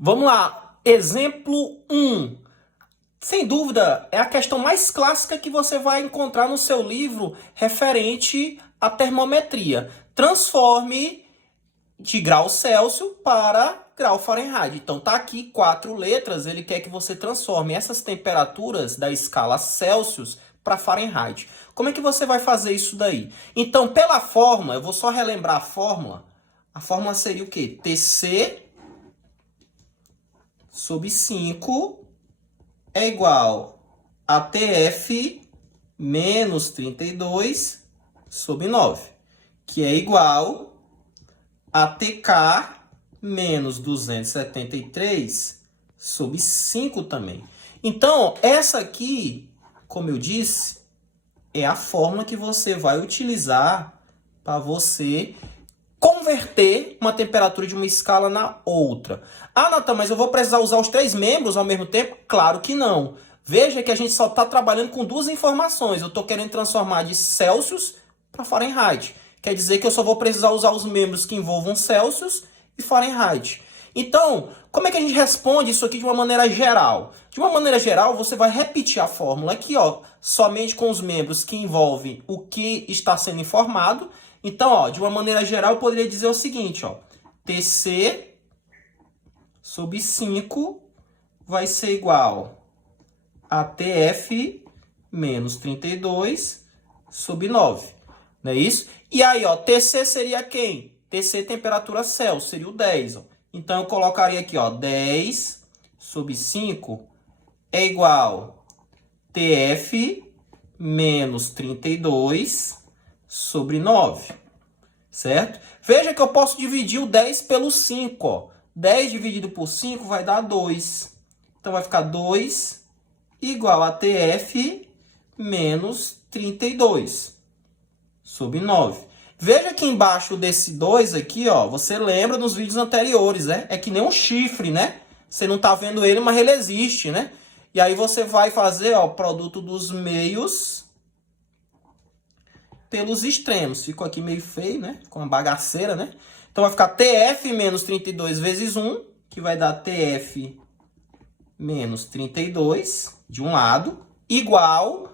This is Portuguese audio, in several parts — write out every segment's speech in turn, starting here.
Vamos lá, exemplo 1. Sem dúvida, é a questão mais clássica que você vai encontrar no seu livro referente à termometria. Transforme de grau Celsius para grau Fahrenheit. Então tá aqui 4 letras, ele quer que você transforme essas temperaturas da escala Celsius para Fahrenheit. Como é que você vai fazer isso daí? Então, pela fórmula, eu vou só relembrar a fórmula. A fórmula seria o quê? TC sobre 5 é igual a TF menos 32 sobre 9, que é igual a TK menos 273 sobre 5 também. Então, essa aqui, como eu disse, é a fórmula que você vai utilizar para você converter uma temperatura de uma escala na outra. Ah, Natan, mas eu vou precisar usar os 3 membros ao mesmo tempo? Claro que não. Veja que a gente só está trabalhando com 2 informações. Eu estou querendo transformar de Celsius para Fahrenheit. Quer dizer que eu só vou precisar usar os membros que envolvam Celsius e Fahrenheit. Então, como é que a gente responde isso aqui de uma maneira geral? De uma maneira geral, você vai repetir a fórmula aqui, ó, somente com os membros que envolvem o que está sendo informado. Então, ó, de uma maneira geral, eu poderia dizer o seguinte, ó, TC sobre 5 vai ser igual a TF menos 32 sobre 9, não é isso? E aí, ó, TC seria quem? TC temperatura Celsius, seria o 10, ó. Então, eu colocaria aqui, ó, 10 sobre 5 é igual TF menos 32 sobre 9, certo? Veja que eu posso dividir o 10 pelo 5, ó. 10 dividido por 5 vai dar 2. Então, vai ficar 2 igual a TF menos 32 sobre 9. Veja que embaixo desse 2 aqui, ó, você lembra dos vídeos anteriores, né? É que nem um chifre, né? Você não tá vendo ele, mas ele existe, né? E aí você vai fazer, ó, o produto dos meios pelos extremos. Ficou aqui meio feio, né? Com uma bagaceira, né? Então vai ficar TF menos 32 vezes 1, que vai dar TF menos 32 de um lado, igual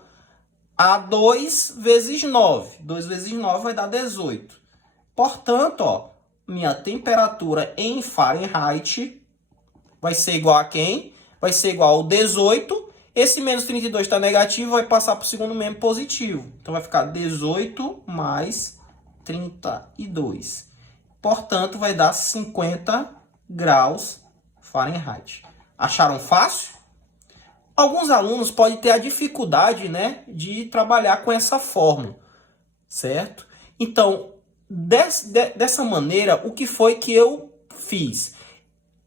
a 2 vezes 9. 2 vezes 9 vai dar 18. Portanto, ó, minha temperatura em Fahrenheit vai ser igual a quem? Vai ser igual ao 18. Esse menos 32 está negativo, vai passar para o segundo membro positivo. Então, vai ficar 18 mais 32. Portanto, vai dar 50 graus Fahrenheit. Acharam fácil? Alguns alunos podem ter a dificuldade, né, de trabalhar com essa fórmula, certo? Então, dessa maneira, o que foi que eu fiz?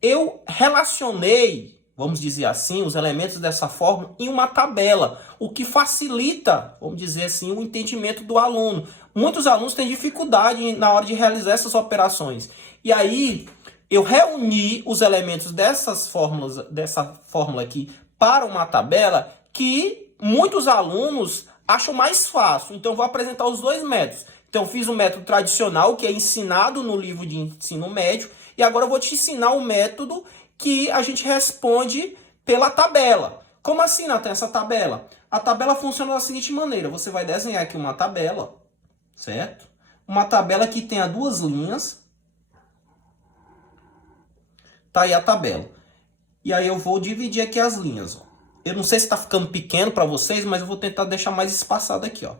Eu relacionei, vamos dizer assim, os elementos dessa fórmula em uma tabela, o que facilita, vamos dizer assim, o entendimento do aluno. Muitos alunos têm dificuldade na hora de realizar essas operações. E aí, eu reuni os elementos dessa fórmula aqui para uma tabela que muitos alunos acham mais fácil. Então, eu vou apresentar os 2 métodos. Então, eu fiz o método tradicional, que é ensinado no livro de ensino médio, e agora eu vou te ensinar o método que a gente responde pela tabela. Como assim, Natan, essa tabela? A tabela funciona da seguinte maneira. Você vai desenhar aqui uma tabela, certo? Uma tabela que tenha 2 linhas. Tá aí a tabela. E aí eu vou dividir aqui as linhas, ó. Eu não sei se está ficando pequeno para vocês, mas eu vou tentar deixar mais espaçado aqui, ó.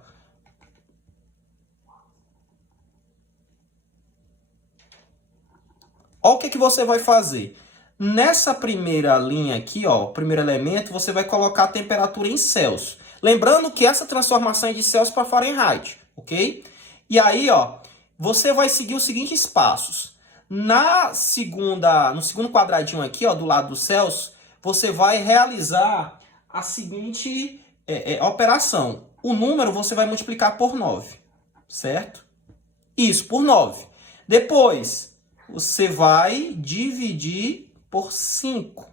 Olha o que você vai fazer. Nessa primeira linha aqui, ó, o primeiro elemento, você vai colocar a temperatura em Celsius. Lembrando que essa transformação é de Celsius para Fahrenheit, ok? E aí, ó, você vai seguir os seguintes passos. No segundo quadradinho aqui, ó, do lado do Celsius, você vai realizar a seguinte operação. O número você vai multiplicar por 9, certo? Isso, por 9. Depois, você vai dividir por 5.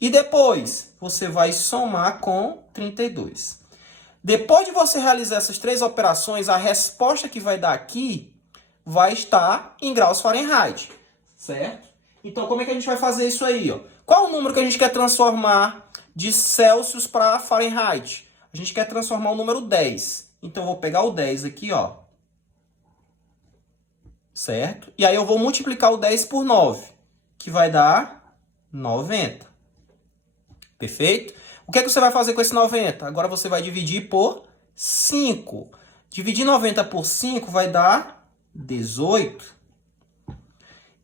E depois, você vai somar com 32. Depois de você realizar essas 3 operações, a resposta que vai dar aqui vai estar em graus Fahrenheit, certo? Então, como é que a gente vai fazer isso aí, ó? Qual o número que a gente quer transformar de Celsius para Fahrenheit? A gente quer transformar o número 10. Então, eu vou pegar o 10 aqui, ó. Certo? E aí eu vou multiplicar o 10 por 9, que vai dar 90. Perfeito? O que é que você vai fazer com esse 90? Agora você vai dividir por 5. Dividir 90 por 5 vai dar 18.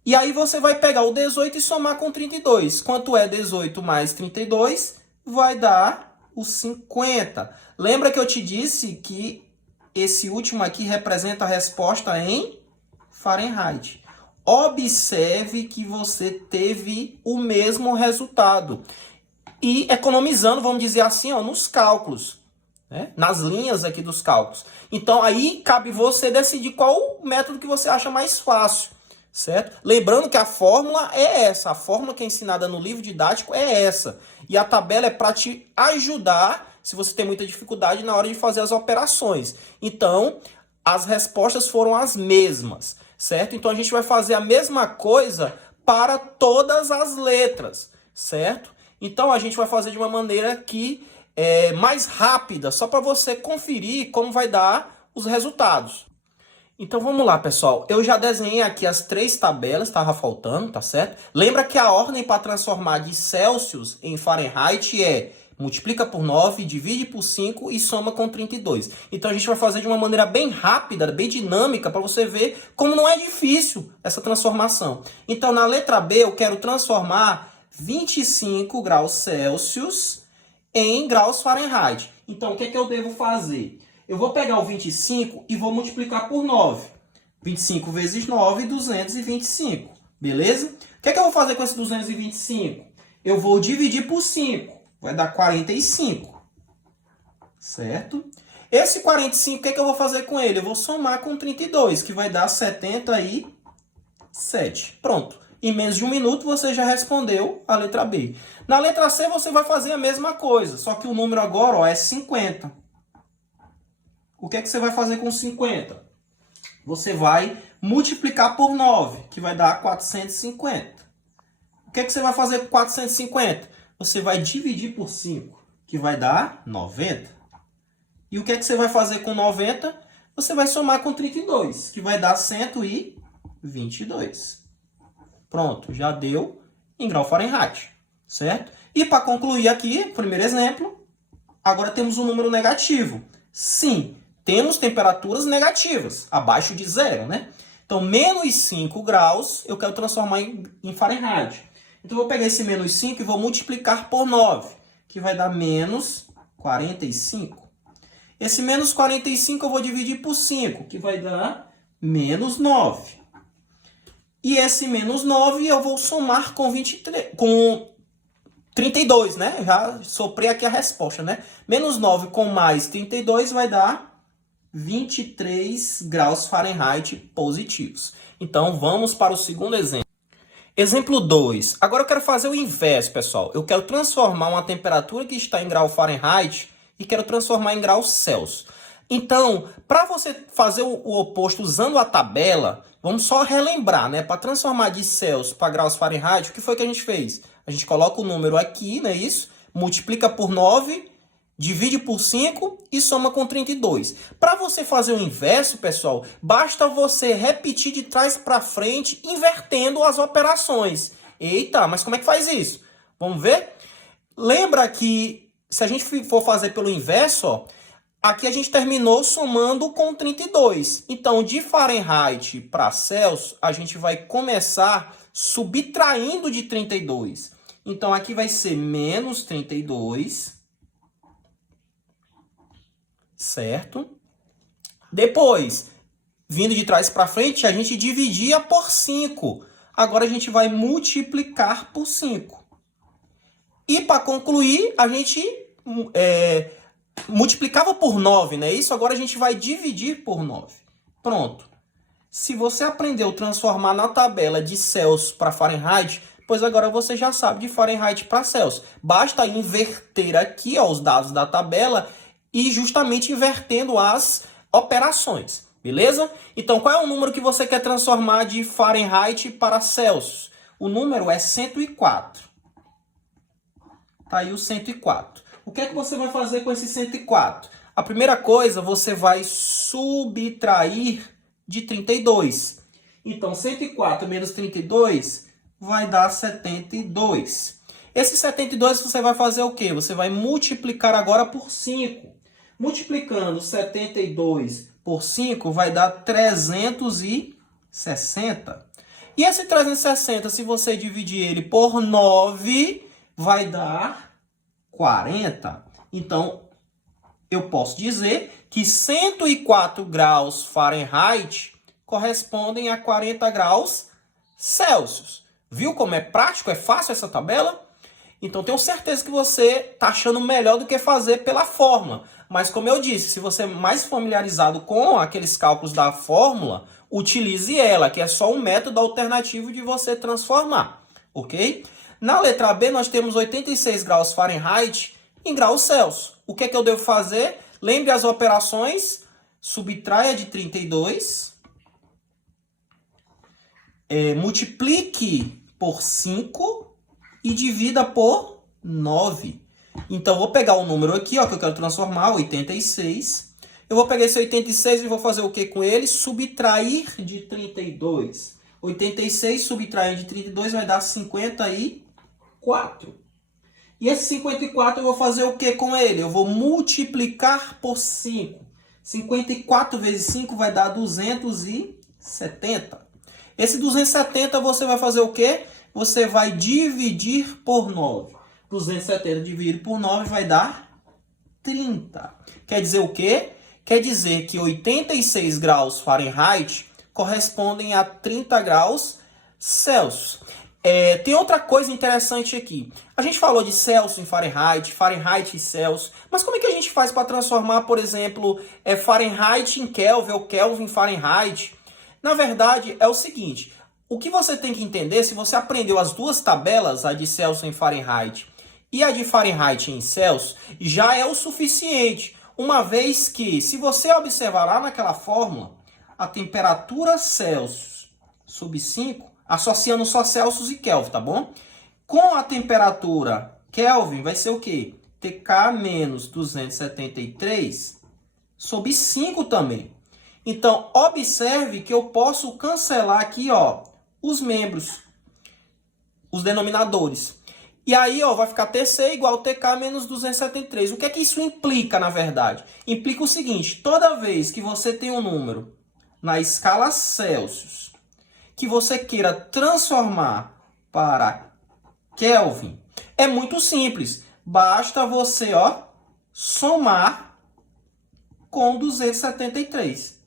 E aí você vai pegar o 18 e somar com 32. Quanto é 18 mais 32? Vai dar o 50. Lembra que eu te disse que esse último aqui representa a resposta em Fahrenheit. Observe que você teve o mesmo resultado. E economizando, vamos dizer assim, ó, nos cálculos, né? Nas linhas aqui dos cálculos. Então, aí cabe você decidir qual o método que você acha mais fácil. Certo? Lembrando que a fórmula é essa. A fórmula que é ensinada no livro didático é essa. E a tabela é para te ajudar se você tem muita dificuldade na hora de fazer as operações. Então, as respostas foram as mesmas. Certo? Então, a gente vai fazer a mesma coisa para todas as letras. Certo? Então, a gente vai fazer de uma maneira que é mais rápida, só para você conferir como vai dar os resultados. Então vamos lá, pessoal. Eu já desenhei aqui as 3 tabelas, estava faltando, tá certo? Lembra que a ordem para transformar de Celsius em Fahrenheit é multiplica por 9, divide por 5 e soma com 32. Então a gente vai fazer de uma maneira bem rápida, bem dinâmica, para você ver como não é difícil essa transformação. Então na letra B eu quero transformar 25 graus Celsius em graus Fahrenheit. Então o que é que eu devo fazer? Eu vou pegar o 25 e vou multiplicar por 9. 25 vezes 9, 225. Beleza? O que é que eu vou fazer com esse 225? Eu vou dividir por 5. Vai dar 45. Certo? Esse 45, o que é que eu vou fazer com ele? Eu vou somar com 32, que vai dar 77. Pronto. Em menos de 1 minuto você já respondeu a letra B. Na letra C você vai fazer a mesma coisa, só que o número agora, ó, é 50. O que é que você vai fazer com 50? Você vai multiplicar por 9, que vai dar 450. O que é que você vai fazer com 450? Você vai dividir por 5, que vai dar 90. E o que é que você vai fazer com 90? Você vai somar com 32, que vai dar 122. Pronto, já deu em grau Fahrenheit, certo? E para concluir aqui, primeiro exemplo, agora temos um número negativo. Sim, temos temperaturas negativas, abaixo de 0, né? Então, menos 5 graus eu quero transformar em Fahrenheit. Então, eu vou pegar esse menos 5 e vou multiplicar por 9, que vai dar menos 45. Esse menos 45 eu vou dividir por 5, que vai dar menos 9. E esse menos 9 eu vou somar com 32, né? Já soprei aqui a resposta, né? Menos 9 com mais 32 vai dar 23 graus Fahrenheit positivos. Então, vamos para o segundo exemplo. Exemplo 2. Agora eu quero fazer o inverso, pessoal. Eu quero transformar uma temperatura que está em grau Fahrenheit e quero transformar em graus Celsius. Então, para você fazer o oposto usando a tabela, vamos só relembrar, né? Para transformar de Celsius para graus Fahrenheit, o que foi que a gente fez? A gente coloca o número aqui, não é isso? Multiplica por 9, divide por 5 e soma com 32. Para você fazer o inverso, pessoal, basta você repetir de trás para frente, invertendo as operações. Eita, mas como é que faz isso? Vamos ver? Lembra que se a gente for fazer pelo inverso, ó, aqui a gente terminou somando com 32. Então, de Fahrenheit para Celsius, a gente vai começar subtraindo de 32. Então, aqui vai ser menos 32. Certo? Depois, vindo de trás para frente, a gente dividia por 5. Agora a gente vai multiplicar por 5. E para concluir, a gente multiplicava por 9, não é isso? Agora a gente vai dividir por 9. Pronto. Se você aprendeu a transformar na tabela de Celsius para Fahrenheit, pois agora você já sabe de Fahrenheit para Celsius. Basta inverter aqui, ó, os dados da tabela e justamente invertendo as operações, beleza? Então, qual é o número que você quer transformar de Fahrenheit para Celsius? O número é 104. Tá aí o 104. O que é que você vai fazer com esse 104? A primeira coisa, você vai subtrair de 32. Então, 104 menos 32 vai dar 72. Esse 72 você vai fazer o quê? Você vai multiplicar agora por 5. Multiplicando 72 por 5 vai dar 360. E esse 360, se você dividir ele por 9, vai dar 40. Então, eu posso dizer que 104 graus Fahrenheit correspondem a 40 graus Celsius. Viu como é prático, é fácil essa tabela? Então, tenho certeza que você está achando melhor do que fazer pela fórmula. Mas, como eu disse, se você é mais familiarizado com aqueles cálculos da fórmula, utilize ela, que é só um método alternativo de você transformar, ok? Na letra B, nós temos 86 graus Fahrenheit em graus Celsius. O que é que eu devo fazer? Lembre as operações. Subtraia de 32. Multiplique por 5 e divida por 9. Então, eu vou pegar o número aqui, ó, que eu quero transformar, 86. Eu vou pegar esse 86 e vou fazer o que com ele? Subtrair de 32. 86 subtrair de 32 vai dar 54. E esse 54 eu vou fazer o que com ele? Eu vou multiplicar por 5. 54 vezes 5 vai dar 270. Esse 270 você vai fazer o quê? Você vai dividir por 9. 270 dividido por 9 vai dar 30. Quer dizer o quê? Quer dizer que 86 graus Fahrenheit correspondem a 30 graus Celsius. Tem outra coisa interessante aqui. A gente falou de Celsius em Fahrenheit, Fahrenheit em Celsius, mas como é que a gente faz para transformar, por exemplo, Fahrenheit em Kelvin ou Kelvin em Fahrenheit? Na verdade, é o seguinte, o que você tem que entender, se você aprendeu as duas tabelas, a de Celsius em Fahrenheit e a de Fahrenheit em Celsius, já é o suficiente, uma vez que, se você observar lá naquela fórmula, a temperatura Celsius sub 5, associando só Celsius e Kelvin, tá bom? Com a temperatura Kelvin, vai ser o quê? TK menos 273 sobre 5 também. Então, observe que eu posso cancelar aqui, ó, os membros, os denominadores. E aí, ó, vai ficar TC igual a TK menos 273. O que é que isso implica, na verdade? Implica o seguinte, toda vez que você tem um número na escala Celsius, que você queira transformar para Kelvin, é muito simples. Basta você, ó, somar com 273.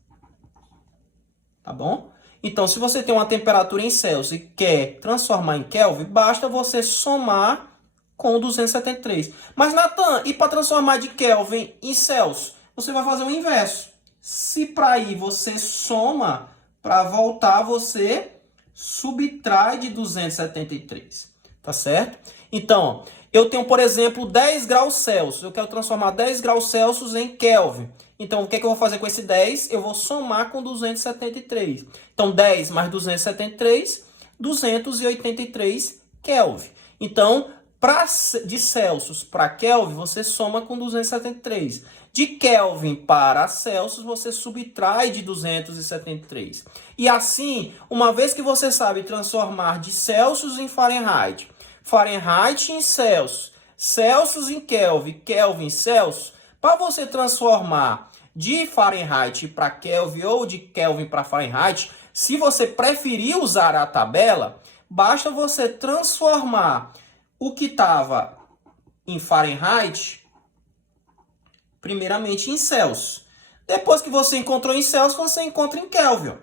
Tá bom? Então, se você tem uma temperatura em Celsius e quer transformar em Kelvin, basta você somar com 273. Mas, Natan, e para transformar de Kelvin em Celsius? Você vai fazer o inverso. Se para ir você soma, para voltar você subtrai de 273. Tá certo? Então, eu tenho, por exemplo, 10 graus Celsius. Eu quero transformar 10 graus Celsius em Kelvin. Então, o que é que eu vou fazer com esse 10? Eu vou somar com 273. Então, 10 mais 273, 283 Kelvin. Então, de Celsius para Kelvin, você soma com 273. De Kelvin para Celsius, você subtrai de 273. E assim, uma vez que você sabe transformar de Celsius em Fahrenheit, Fahrenheit em Celsius, Celsius em Kelvin, Kelvin em Celsius, para você transformar de Fahrenheit para Kelvin ou de Kelvin para Fahrenheit, se você preferir usar a tabela, basta você transformar o que estava em Fahrenheit, primeiramente em Celsius. Depois que você encontrou em Celsius, você encontra em Kelvin.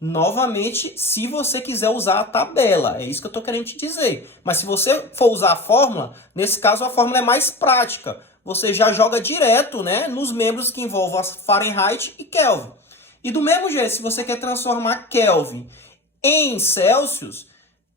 Novamente, se você quiser usar a tabela, é isso que eu estou querendo te dizer. Mas se você for usar a fórmula, nesse caso a fórmula é mais prática. Você já joga direto, né, nos membros que envolvem Fahrenheit e Kelvin. E do mesmo jeito, se você quer transformar Kelvin em Celsius,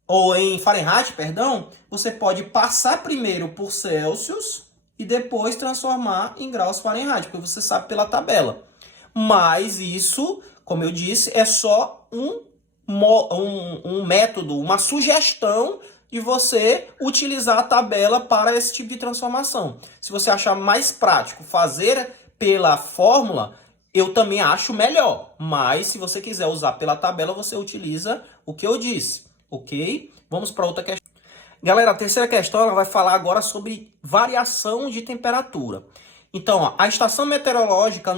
ou em Fahrenheit, perdão, você pode passar primeiro por Celsius e depois transformar em graus Fahrenheit, porque você sabe pela tabela. Mas isso, como eu disse, é só um um método, uma sugestão de você utilizar a tabela para esse tipo de transformação. Se você achar mais prático fazer pela fórmula, eu também acho melhor. Mas se você quiser usar pela tabela, você utiliza o que eu disse, ok? Vamos para outra questão. Galera, a terceira questão ela vai falar agora sobre variação de temperatura. Então, ó, a estação meteorológica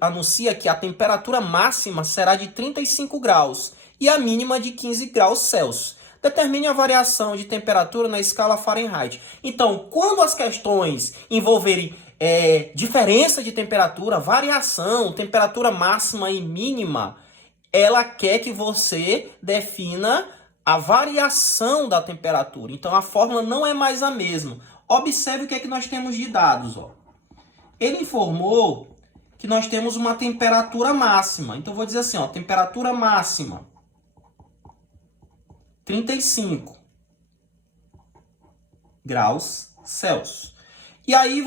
anuncia que a temperatura máxima será de 35 graus e a mínima de 15 graus Celsius. Determine a variação de temperatura na escala Fahrenheit. Então, quando as questões envolverem diferença de temperatura, variação, temperatura máxima e mínima, ela quer que você defina a variação da temperatura. Então, a fórmula não é mais a mesma. Observe o que é que nós temos de dados. Ó. Ele informou que nós temos uma temperatura máxima. Então, eu vou dizer assim, ó, temperatura máxima, 35 graus Celsius. E aí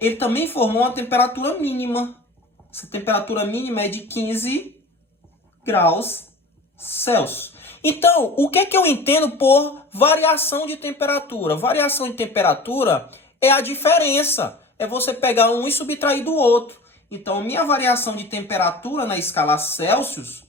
ele também informou uma temperatura mínima. Essa temperatura mínima é de 15 graus Celsius. Então, o que é que eu entendo por variação de temperatura? Variação de temperatura é a diferença. É você pegar um e subtrair do outro. Então, minha variação de temperatura na escala Celsius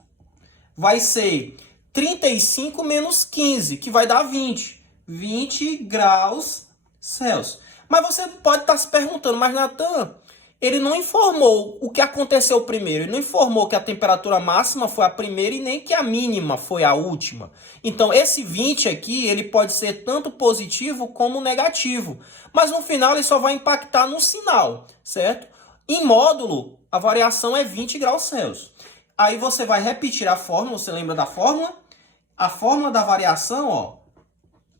vai ser 35 menos 15, que vai dar 20. 20 graus Celsius. Mas você pode estar se perguntando, mas Natan, ele não informou o que aconteceu primeiro. Ele não informou que a temperatura máxima foi a primeira e nem que a mínima foi a última. Então, esse 20 aqui, ele pode ser tanto positivo como negativo. Mas no final, ele só vai impactar no sinal, certo? Em módulo, a variação é 20 graus Celsius. Aí você vai repetir a fórmula, você lembra da fórmula? A fórmula da variação, ó,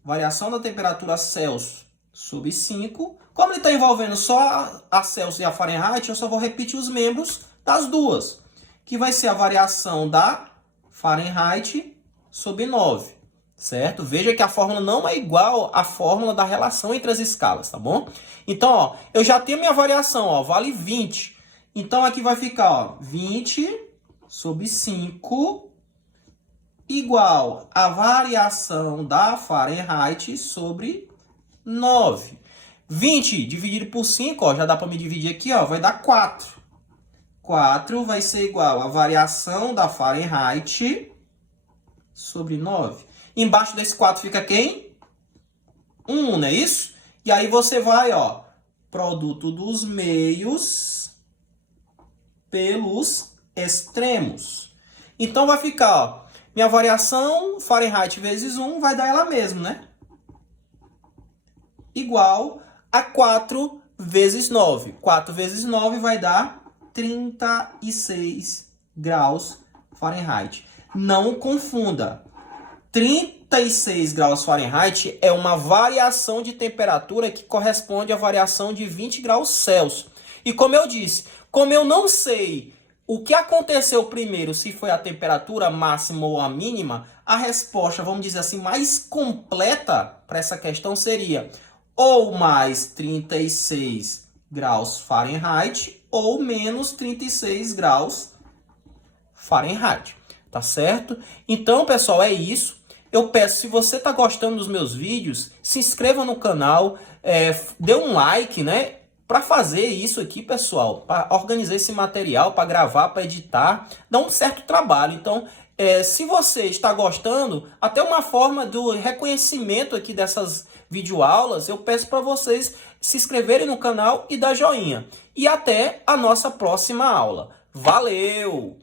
variação da temperatura Celsius sobre 5. Como ele está envolvendo só a Celsius e a Fahrenheit, eu só vou repetir os membros das duas. Que vai ser a variação da Fahrenheit sobre 9. Certo? Veja que a fórmula não é igual à fórmula da relação entre as escalas, tá bom? Então, ó, eu já tenho minha variação, ó, vale 20. Então, aqui vai ficar, ó, 20 sobre 5 igual a variação da Fahrenheit sobre 9. 20 dividido por 5, ó, já dá para me dividir aqui, ó, vai dar 4. 4 vai ser igual a variação da Fahrenheit sobre 9. Embaixo desse 4 fica quem? 1, não é isso? E aí você vai, ó, produto dos meios pelos extremos. Então vai ficar, ó, minha variação Fahrenheit vezes 1 vai dar ela mesma, né? Igual a 4 vezes 9. 4 vezes 9 vai dar 36 graus Fahrenheit. Não confunda. 36 graus Fahrenheit é uma variação de temperatura que corresponde à variação de 20 graus Celsius. E como eu disse, como eu não sei o que aconteceu primeiro, se foi a temperatura máxima ou a mínima, a resposta, vamos dizer assim, mais completa para essa questão seria ou mais 36 graus Fahrenheit ou menos 36 graus Fahrenheit. Tá certo? Então, pessoal, é isso. Eu peço, se você está gostando dos meus vídeos, se inscreva no canal, dê um like, né? Para fazer isso aqui, pessoal, para organizar esse material, para gravar, para editar, dá um certo trabalho. Então, se você está gostando, até uma forma do reconhecimento aqui dessas videoaulas, eu peço para vocês se inscreverem no canal e dar joinha. E até a nossa próxima aula. Valeu!